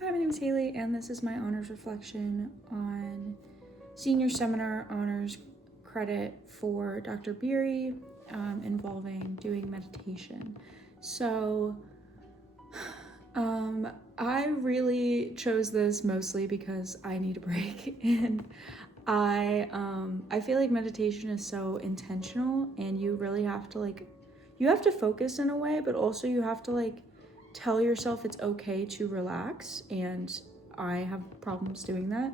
Hi, my name is Haley, and this is my honors reflection on senior seminar honors credit for Dr. Biri involving doing meditation. So, I really chose this mostly because I need a break, and I feel like meditation is so intentional, and you really have to you have to focus in a way, but also you have to tell yourself it's okay to relax, and I have problems doing that.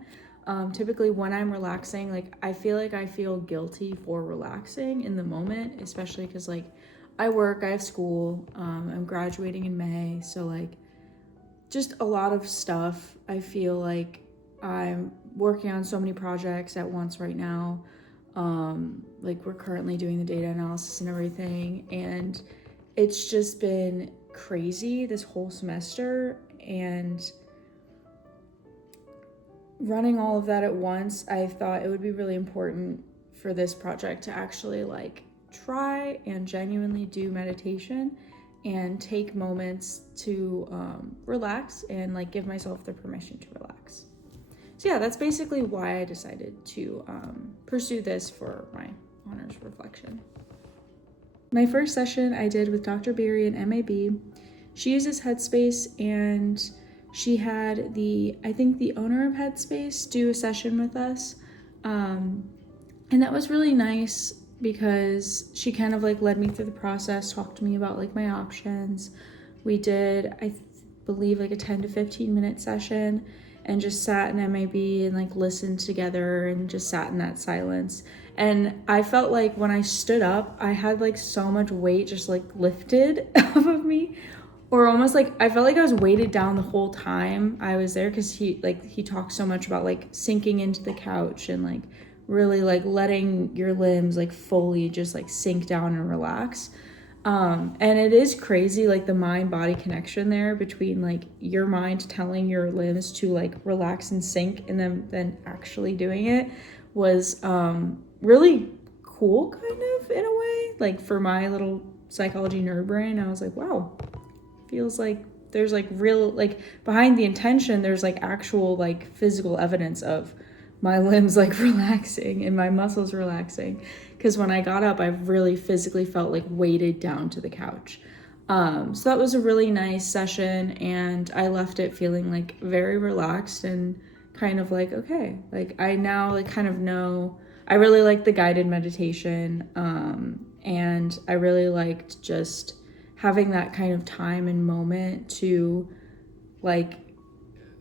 Typically when I'm relaxing, I feel guilty for relaxing in the moment, especially because I work, I have school, I'm graduating in May, so just a lot of stuff. I feel like I'm working on so many projects at once right now. We're currently doing the data analysis and everything, and it's just been crazy this whole semester, and running all of that at once, I thought it would be really important for this project to actually try and genuinely do meditation and take moments to relax and give myself the permission to relax. So yeah, that's basically why I decided to pursue this for my honors reflection. My first session I did with Dr. Biri in MAB. She uses Headspace, and she had the owner of Headspace do a session with us. And that was really nice because she kind of led me through the process, talked to me about my options. We did, I believe, a 10 to 15 minute session, and just sat in MAB and listened together and just sat in that silence. And I felt like when I stood up, I had so much weight just lifted off of me, or almost I felt like I was weighted down the whole time I was there, because he talks so much about sinking into the couch and really letting your limbs fully just sink down and relax. And it is crazy, the mind-body connection there between your mind telling your limbs to relax and sink, and then actually doing it was really cool, kind of, in a way. For my little psychology nerd brain, I was like, wow, feels like there's real, behind the intention, there's actual physical evidence of my limbs relaxing and my muscles relaxing, because when I got up, I really physically felt weighted down to the couch. So that was a really nice session, and I left it feeling very relaxed and kind of okay, I now kind of know. I really liked the guided meditation, and I really liked just having that kind of time and moment to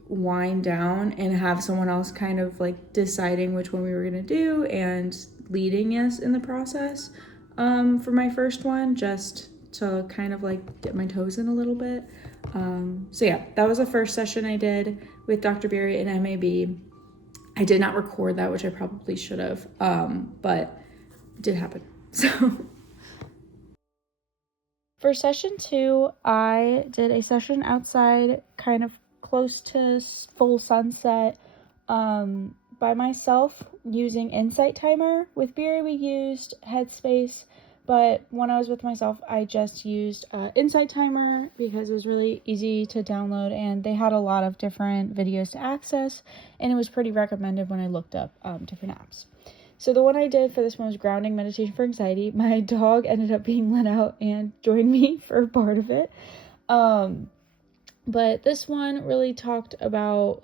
wind down and have someone else kind of deciding which one we were gonna do and leading us in the process for my first one, just to kind of dip my toes in a little bit. So yeah, that was the first session I did with Dr. Biri and MAB. I did not record that, which I probably should have, but it did happen. So for session 2, I did a session outside, kind of close to full sunset, by myself, using Insight Timer. With Biri, we used Headspace, but when I was with myself, I just used Insight Timer because it was really easy to download, and they had a lot of different videos to access, and it was pretty recommended when I looked up different apps. So the one I did for this one was grounding meditation for anxiety. My dog ended up being let out and joined me for part of it. But this one really talked about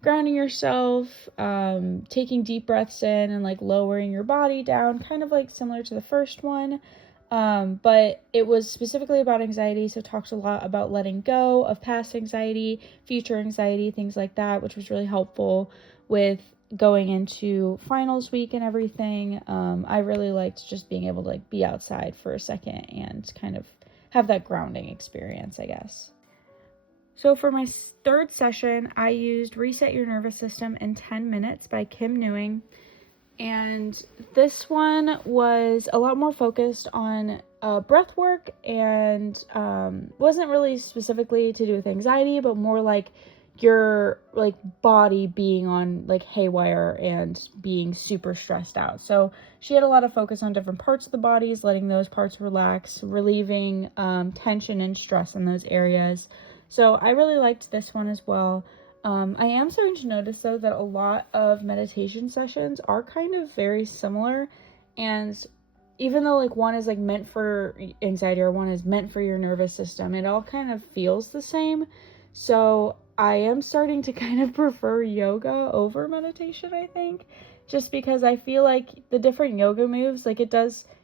grounding yourself, taking deep breaths in and lowering your body down, kind of similar to the first one. But it was specifically about anxiety, so it talks a lot about letting go of past anxiety, future anxiety, things like that, which was really helpful with going into finals week and everything. I really liked just being able to be outside for a second and kind of have that grounding experience, I guess. So for my third session, I used Reset Your Nervous System in 10 Minutes by Kim Newing. And this one was a lot more focused on breath work, and wasn't really specifically to do with anxiety, but more your body being on haywire and being super stressed out. So she had a lot of focus on different parts of the bodies, letting those parts relax, relieving tension and stress in those areas. So I really liked this one as well. I am starting to notice, though, that a lot of meditation sessions are kind of very similar. And even though, like, one is, like, meant for anxiety or one is meant for your nervous system, it all kind of feels the same. So I am starting to kind of prefer yoga over meditation, I think. Just because I feel like the different yoga moves, like,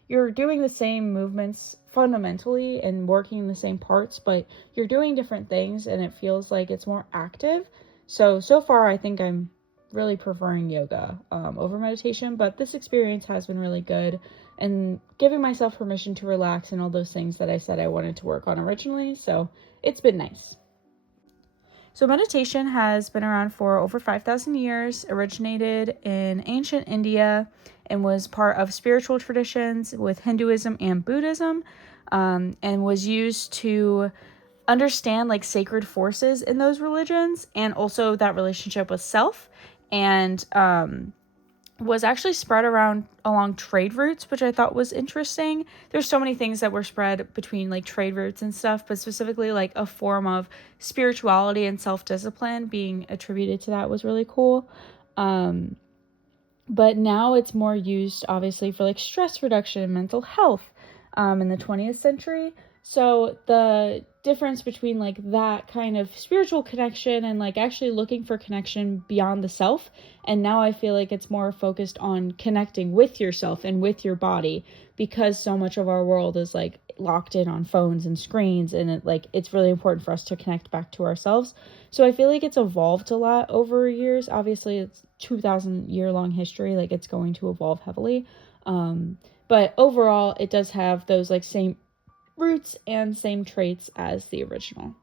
you're doing the same movements fundamentally and working the same parts, but you're doing different things and it feels like it's more active. So far I think I'm really preferring yoga over meditation, but this experience has been really good and giving myself permission to relax and all those things that I said I wanted to work on originally. So it's been nice. So meditation has been around for over 5,000 years, originated in ancient India, and was part of spiritual traditions with Hinduism and Buddhism, and was used to understand like sacred forces in those religions and also that relationship with self, and was actually spread around along trade routes, which I thought was interesting. There's so many things that were spread between like trade routes and stuff, but specifically like a form of spirituality and self-discipline being attributed to that was really cool. But now it's more used obviously for like stress reduction and mental health in the 20th century. So the difference between like that kind of spiritual connection and like actually looking for connection beyond the self, and now I feel like it's more focused on connecting with yourself and with your body, because so much of our world is like locked in on phones and screens, and it's really important for us to connect back to ourselves. So I feel like it's evolved a lot over years. Obviously it's 2,000 year long history, like it's going to evolve heavily, but overall it does have those like same roots and same traits as the original.